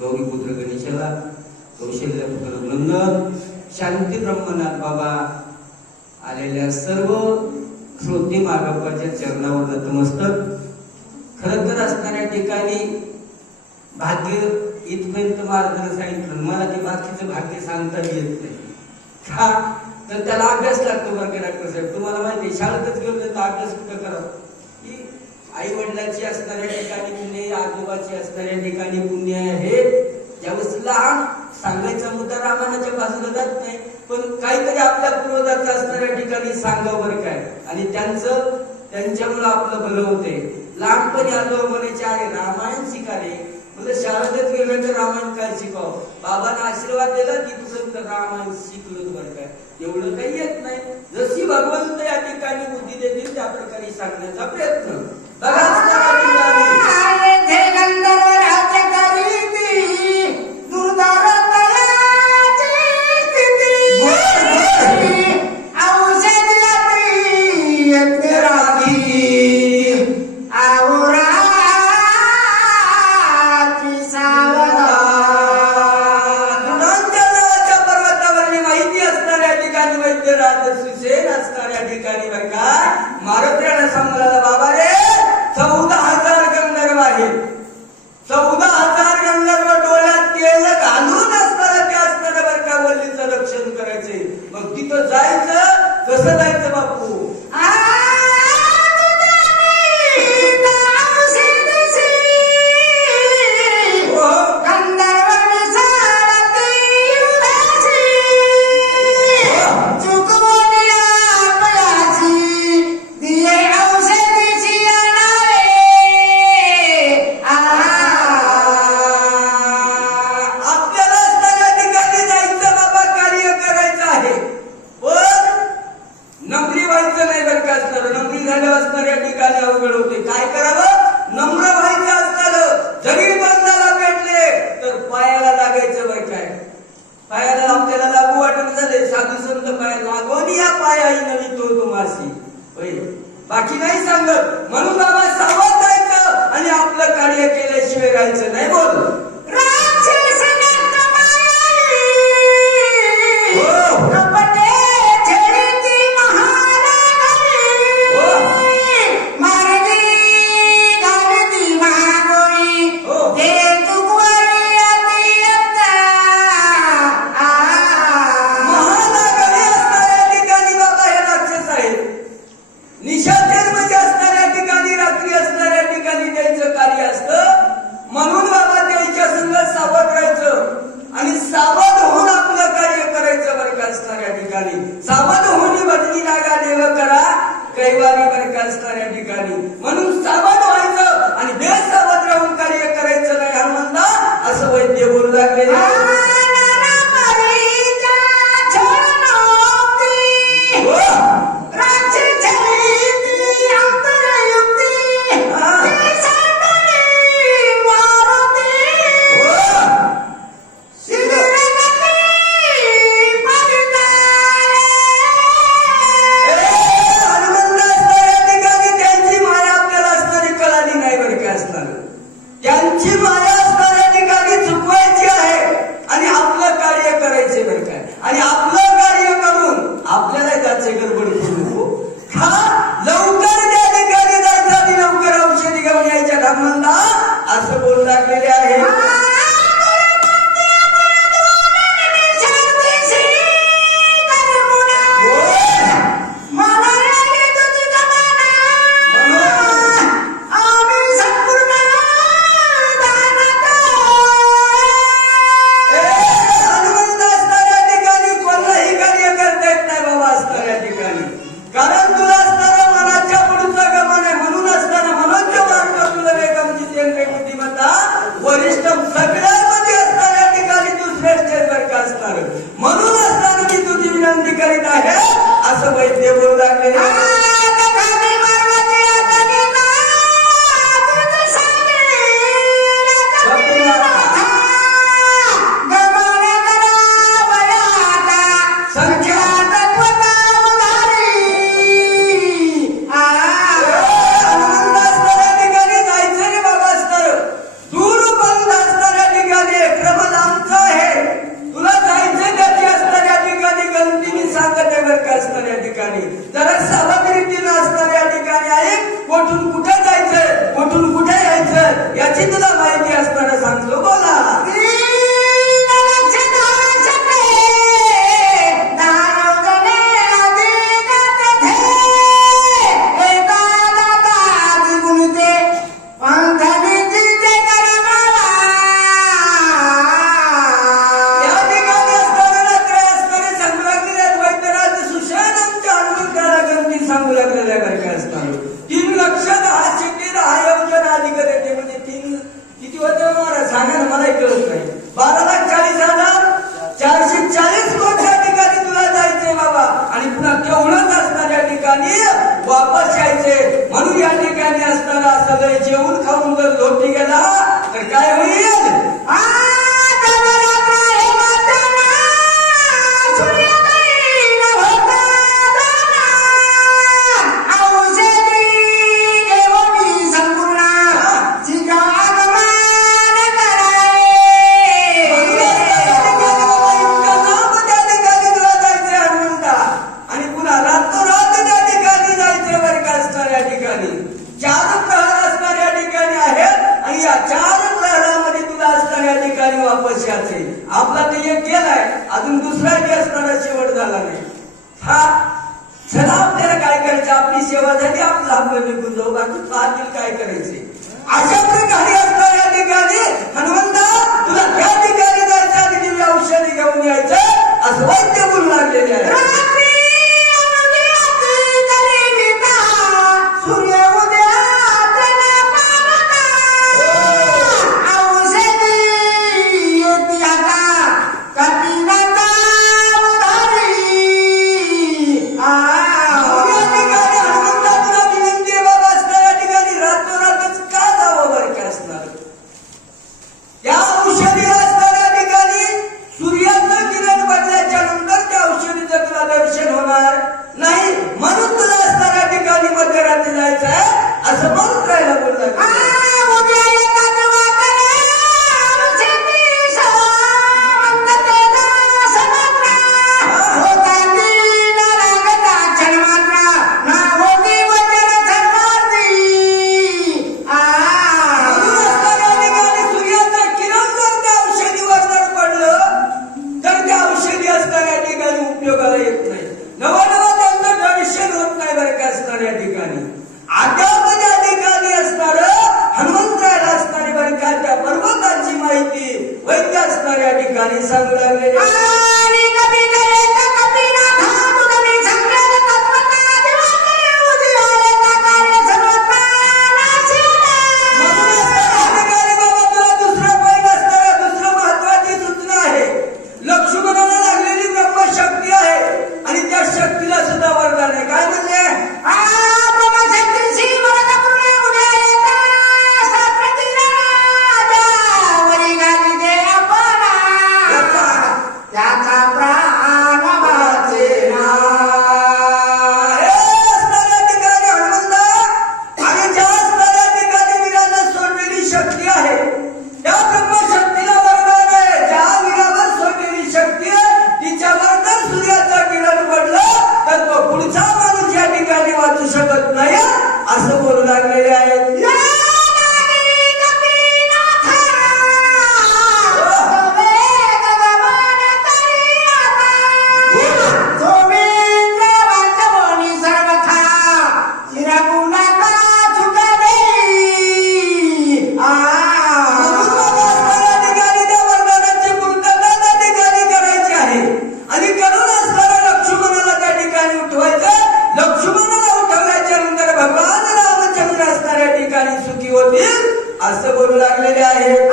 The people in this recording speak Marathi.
गौरीपुत्र गणेशाला कौशल्य पुत्र नंदन शांती ब्रह्मनाथ बाबा आलेल्या सर्व श्रोते मागपाच्या चरणावर नतमस्तक. खरं तर असणाऱ्या ठिकाणी भाग्य इथपर्यंत मार्गाने सांगितलं, मला ते बाकीचं भाग्य सांगता येत नाही का, तर त्याला अभ्यास लागतो बरं का डॉक्टर साहेब. तुम्हाला माहिती शाळेतच घेऊन तर अभ्यास कुठं करा. आई वडिलांची असणाऱ्या ठिकाणी पुण्य, आजोबाची असणाऱ्या ठिकाणी पुण्य आहे. ज्यावेळेस लहान सांगायचा मुद्दा रामायणाच्या बाजूला जात नाही, पण काहीतरी आपल्या पूर्वजाचं असणाऱ्या ठिकाणी सांगावं बरं काय, आणि त्यांच्यामुळे आपलं भलं होते. लहानपणी आजोबा म्हणायचे अरे रामायण शिकारे, म्हणजे शाळेतच गेलं तर रामायण काय शिकाव. बाबांना आशीर्वाद दिला की तुझं तर रामायण शिकलो बरं काय, एवढं काही येत नाही. जशी भगवंत या ठिकाणी बुद्धी देतील त्या प्रकारे सांगण्याचा प्रयत्न. बघा बाकी नाही सांगत. म्हणून बाबा सावध जायचं आणि आपलं कार्य केल्याशिवाय राहायचं नाही. बोल त्यांची माया असणाऱ्या ठिकाणी चुकवा असं बोलू लागलेले आहे. असं वैद्य बोलू लागले. जरा सावधगिरीने असणार या ठिकाणी आहे. कुठून कुठे जायचं, कुठून कुठे यायचं याची तुला माहिती असताना सांगतो. बोला. सांगू लागलेल्या बायका असतात. 3,10,10 योजना अधिकारी येते. म्हणजे 3 किती होते मला सांगा ना, मला कळत नाही. 12,40,440 कोटी या ठिकाणी तुला जायचंय बाबा. आणि पुन्हा तेवढंच असणार या ठिकाणी वापस यायचे. म्हणून या ठिकाणी असताना सगळे जेवून खाऊन जर झोपी गेला तर काय होईल. वापस यायचे. आपला ते एक गेलाय, अजून दुसरा बी असताना शेवट झाला नाही. हा चला आपल्याला काय करायचं, आपली सेवा झाली, आपलं निघून जाऊ, बाकी पाहतील काय करायचे. अशा प्रकारे असणार या ठिकाणी हनुमंता तुला त्या ठिकाणी जायचं आणि दिव्य औषधी घेऊन यायचं असं वैद्य बोलू लागलेले आहे. नाही म्हणून तुला असणाऱ्या ठिकाणी मध्यरात्री जायचंय असं म्हणून राहायला बोलतात. वैद्य असणार या ठिकाणी सांगू लागले. लक्ष्मणाला लागलेली ब्रह्मशक्ती आहे आणि त्या शक्तीला सुद्धा वरदान आहे. काय म्हणले. आहेत